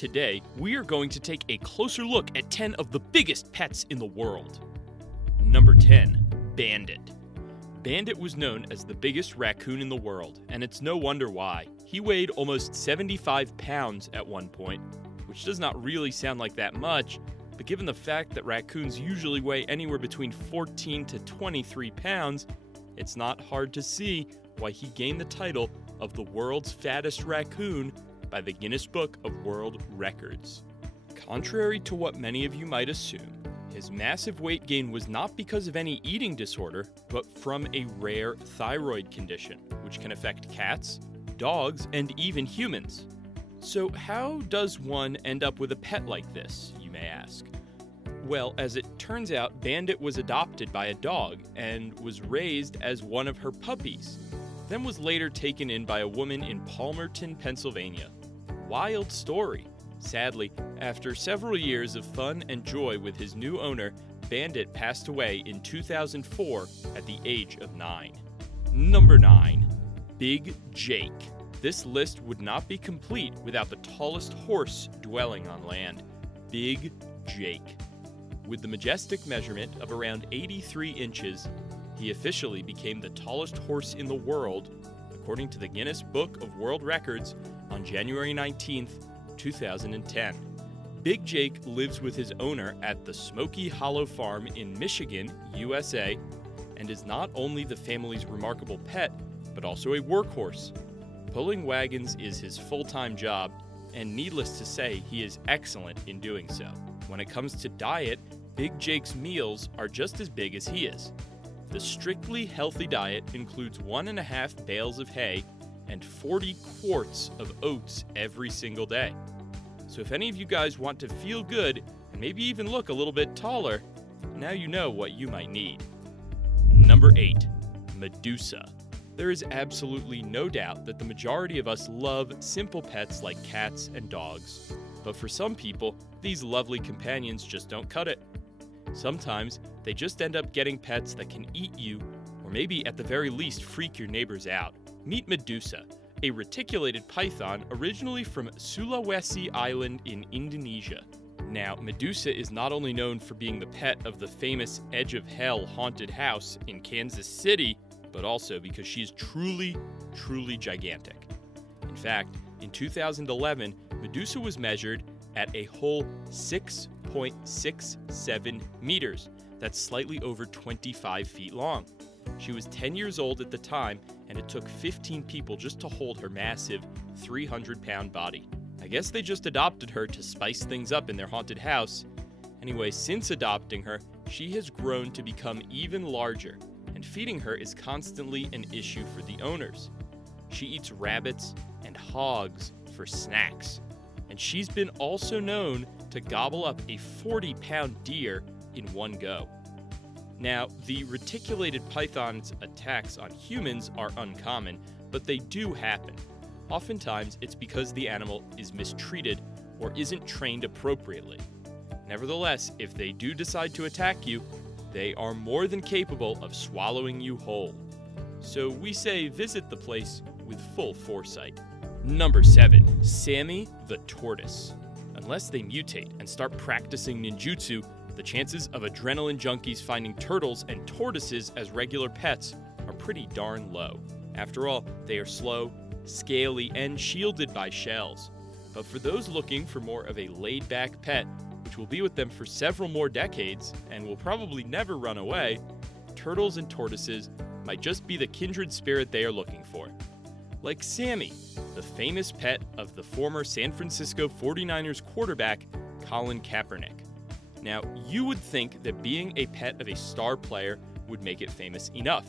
Today, we are going to take a closer look at 10 of the biggest pets in the world. Number 10. Bandit. Bandit was known as the biggest raccoon in the world, and it's no wonder why. He weighed almost 75 pounds at one point, which does not really sound like that much, but given the fact that raccoons usually weigh anywhere between 14 to 23 pounds, it's not hard to see why he gained the title of the world's fattest raccoon by the Guinness Book of World Records. Contrary to what many of you might assume, his massive weight gain was not because of any eating disorder, but from a rare thyroid condition, which can affect cats, dogs, and even humans. So how does one end up with a pet like this, you may ask? Well, as it turns out, Bandit was adopted by a dog and was raised as one of her puppies, then was later taken in by a woman in Palmerton, Pennsylvania. Wild story. Sadly, after several years of fun and joy with his new owner, Bandit passed away in 2004 at the age of 9. Number 9. Big Jake. This list would not be complete without the tallest horse dwelling on land, Big Jake. With the majestic measurement of around 83 inches, he officially became the tallest horse in the world, according to the Guinness Book of World Records, on January 19th, 2010. Big Jake lives with his owner at the Smoky Hollow Farm in Michigan, USA, and is not only the family's remarkable pet, but also a workhorse. Pulling wagons is his full-time job, and needless to say, he is excellent in doing so. When it comes to diet, Big Jake's meals are just as big as he is. The strictly healthy diet includes 1.5 bales of hay and 40 quarts of oats every single day. So if any of you guys want to feel good and maybe even look a little bit taller, now you know what you might need. Number 8. Medusa. There is absolutely no doubt that the majority of us love simple pets like cats and dogs. But for some people, these lovely companions just don't cut it. Sometimes they just end up getting pets that can eat you, or maybe at the very least freak your neighbors out. Meet Medusa, a reticulated python originally from Sulawesi Island in Indonesia. Now, Medusa is not only known for being the pet of the famous Edge of Hell haunted house in Kansas City, but also because she's truly, truly gigantic. In fact, in 2011, Medusa was measured at a whole 6.67 meters. That's slightly over 25 feet long. She was 10 years old at the time, and it took 15 people just to hold her massive 300-pound body. I guess they just adopted her to spice things up in their haunted house. Anyway, since adopting her, she has grown to become even larger, and feeding her is constantly an issue for the owners. She eats rabbits and hogs for snacks, and she's been also known to gobble up a 40-pound deer in one go. Now, the reticulated python's attacks on humans are uncommon, but they do happen. Oftentimes, it's because the animal is mistreated or isn't trained appropriately. Nevertheless, if they do decide to attack you, they are more than capable of swallowing you whole. So we say visit the place with full foresight. Number 7. Sammy the Tortoise. Unless they mutate and start practicing ninjutsu, the chances of adrenaline junkies finding turtles and tortoises as regular pets are pretty darn low. After all, they are slow, scaly, and shielded by shells. But for those looking for more of a laid-back pet, which will be with them for several more decades and will probably never run away, turtles and tortoises might just be the kindred spirit they are looking for. Like Sammy, the famous pet of the former San Francisco 49ers quarterback, Colin Kaepernick. Now, you would think that being a pet of a star player would make it famous enough,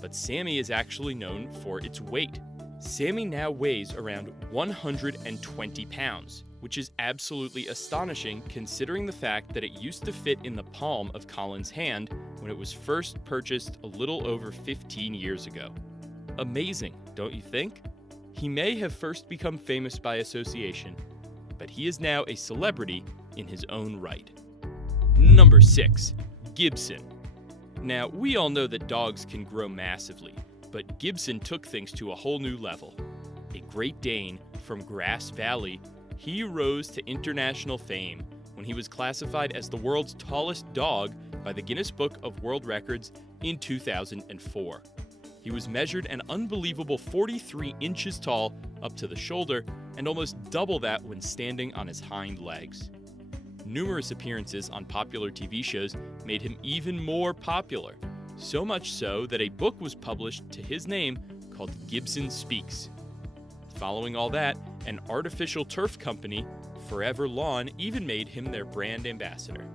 but Sammy is actually known for its weight. Sammy now weighs around 120 pounds, which is absolutely astonishing considering the fact that it used to fit in the palm of Colin's hand when it was first purchased a little over 15 years ago. Amazing, don't you think? He may have first become famous by association, but he is now a celebrity in his own right. Number 6. Gibson. Now, we all know that dogs can grow massively, but Gibson took things to a whole new level. A Great Dane from Grass Valley, He rose to international fame when he was classified as the world's tallest dog by the Guinness Book of World Records in 2004. He was measured an unbelievable 43 inches tall up to the shoulder and almost double that when standing on his hind legs. Numerous appearances on popular TV shows made him even more popular, so much so that a book was published to his name called Gibson Speaks. Following all that, an artificial turf company, Forever Lawn, even made him their brand ambassador.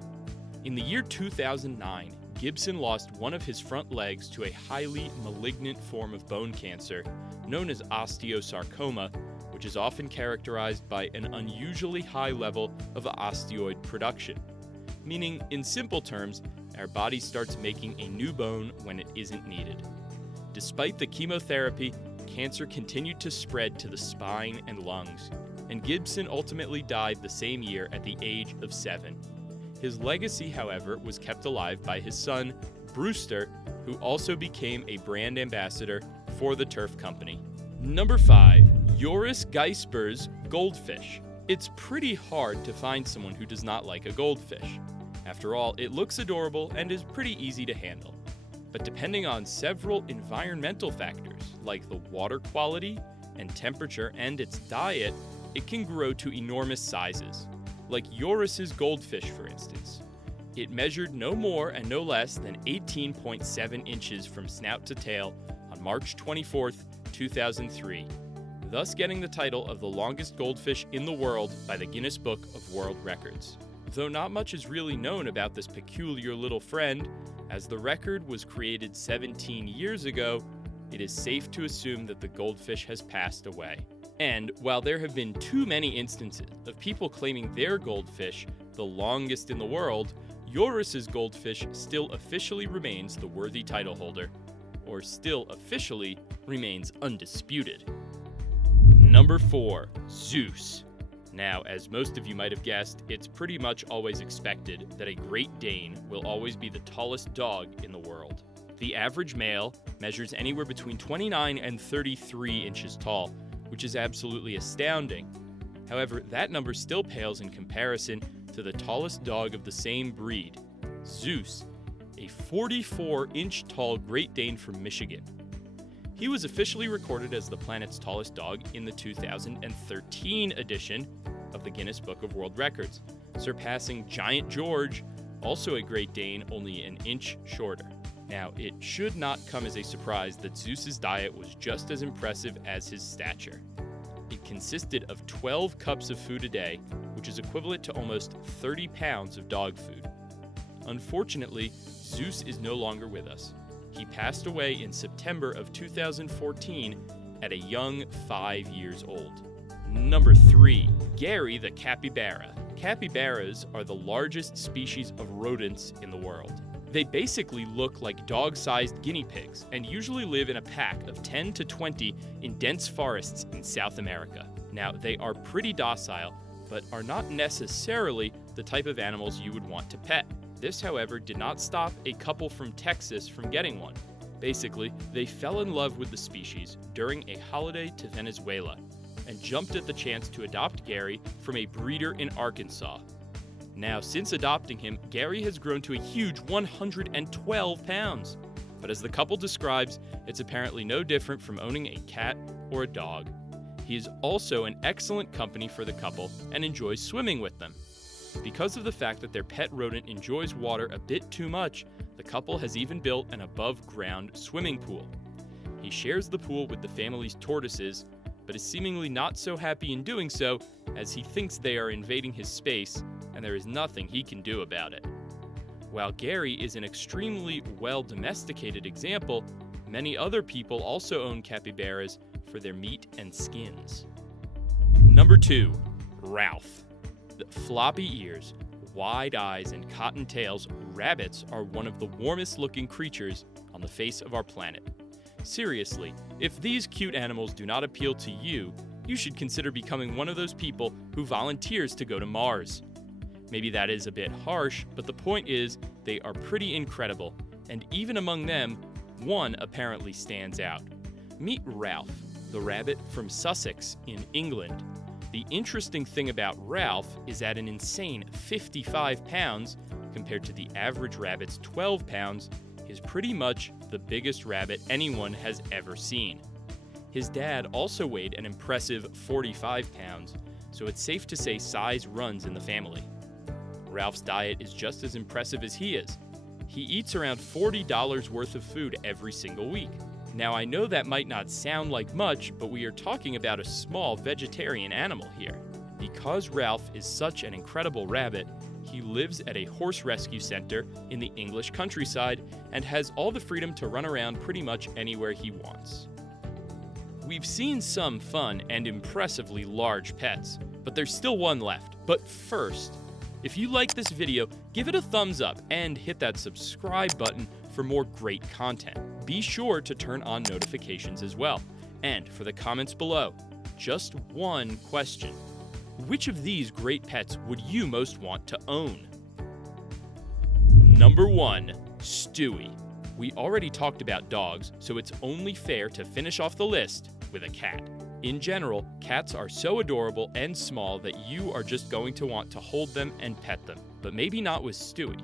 In the year 2009, Gibson lost one of his front legs to a highly malignant form of bone cancer known as osteosarcoma, which is often characterized by an unusually high level of osteoid production, meaning, in simple terms, our body starts making a new bone when it isn't needed. Despite the chemotherapy, cancer continued to spread to the spine and lungs, and Gibson ultimately died the same year at the age of 7. His legacy, however, was kept alive by his son, Brewster, who also became a brand ambassador for the turf company. Number 5. Eurisk Goldfish. It's pretty hard to find someone who does not like a goldfish. After all, it looks adorable and is pretty easy to handle. But depending on several environmental factors, like the water quality and temperature and its diet, it can grow to enormous sizes. Like Eurisk's goldfish, for instance. It measured no more and no less than 18.7 inches from snout to tail on March 24, 2003, thus getting the title of the longest goldfish in the world by the Guinness Book of World Records. Though not much is really known about this peculiar little friend, as the record was created 17 years ago, it is safe to assume that the goldfish has passed away. And while there have been too many instances of people claiming their goldfish the longest in the world, Eurisk's goldfish still officially remains the worthy title holder, or still officially remains undisputed. Number 4. Zeus. Now, as most of you might have guessed, it's pretty much always expected that a Great Dane will always be the tallest dog in the world. The average male measures anywhere between 29 and 33 inches tall, which is absolutely astounding. However, that number still pales in comparison to the tallest dog of the same breed, Zeus, a 44-inch tall Great Dane from Michigan. He was officially recorded as the planet's tallest dog in the 2013 edition of the Guinness Book of World Records, surpassing Giant George, also a Great Dane, only an inch shorter. Now, it should not come as a surprise that Zeus's diet was just as impressive as his stature. It consisted of 12 cups of food a day, which is equivalent to almost 30 pounds of dog food. Unfortunately, Zeus is no longer with us. He passed away in September of 2014 at a young 5 years old. Number 3. Gary the capybara. Capybaras are the largest species of rodents in the world. They basically look like dog-sized guinea pigs and usually live in a pack of 10 to 20 in dense forests in South America. Now, they are pretty docile, but are not necessarily the type of animals you would want to pet. This, however, did not stop a couple from Texas from getting one. Basically, they fell in love with the species during a holiday to Venezuela and jumped at the chance to adopt Gary from a breeder in Arkansas. Now, since adopting him, Gary has grown to a huge 112 pounds. But as the couple describes, it's apparently no different from owning a cat or a dog. He is also an excellent company for the couple and enjoys swimming with them. Because of the fact that their pet rodent enjoys water a bit too much, the couple has even built an above-ground swimming pool. He shares the pool with the family's tortoises, but is seemingly not so happy in doing so, as he thinks they are invading his space, and there is nothing he can do about it. While Gary is an extremely well-domesticated example, many other people also own capybaras for their meat and skins. Number 2. Ralph. The floppy ears, wide eyes, and cotton tails, rabbits are one of the warmest-looking creatures on the face of our planet. Seriously, if these cute animals do not appeal to you, you should consider becoming one of those people who volunteers to go to Mars. Maybe that is a bit harsh, but the point is, they are pretty incredible, and even among them, one apparently stands out. Meet Ralph, the rabbit from Sussex in England. The interesting thing about Ralph is at an insane 55 pounds, compared to the average rabbit's 12 pounds, is pretty much the biggest rabbit anyone has ever seen. His dad also weighed an impressive 45 pounds, so it's safe to say size runs in the family. Ralph's diet is just as impressive as he is. He eats around $40 worth of food every single week. Now, I know that might not sound like much, but we are talking about a small vegetarian animal here. Because Ralph is such an incredible rabbit, he lives at a horse rescue center in the English countryside and has all the freedom to run around pretty much anywhere he wants. We've seen some fun and impressively large pets, but there's still one left. But first, if you like this video, give it a thumbs up and hit that subscribe button for more great content. Be sure to turn on notifications as well. And for the comments below, just one question. Which of these great pets would you most want to own? Number 1, Stewie. We already talked about dogs, so it's only fair to finish off the list with a cat. In general, cats are so adorable and small that you are just going to want to hold them and pet them, but maybe not with Stewie.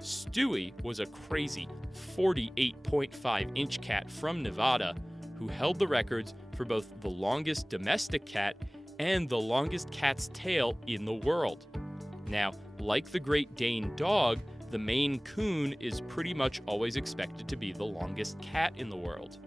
Stewie was a crazy 48.5-inch cat from Nevada who held the records for both the longest domestic cat and the longest cat's tail in the world. Now, like the Great Dane dog, the Maine Coon is pretty much always expected to be the longest cat in the world.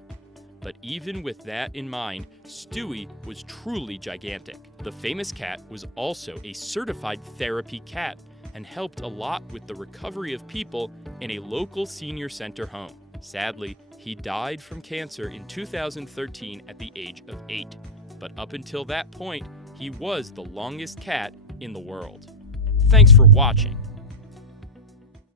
But even with that in mind, Stewie was truly gigantic. The famous cat was also a certified therapy cat and helped a lot with the recovery of people in a local senior center home. Sadly, he died from cancer in 2013 at the age of 8. But up until that point, he was the longest cat in the world. Thanks for watching.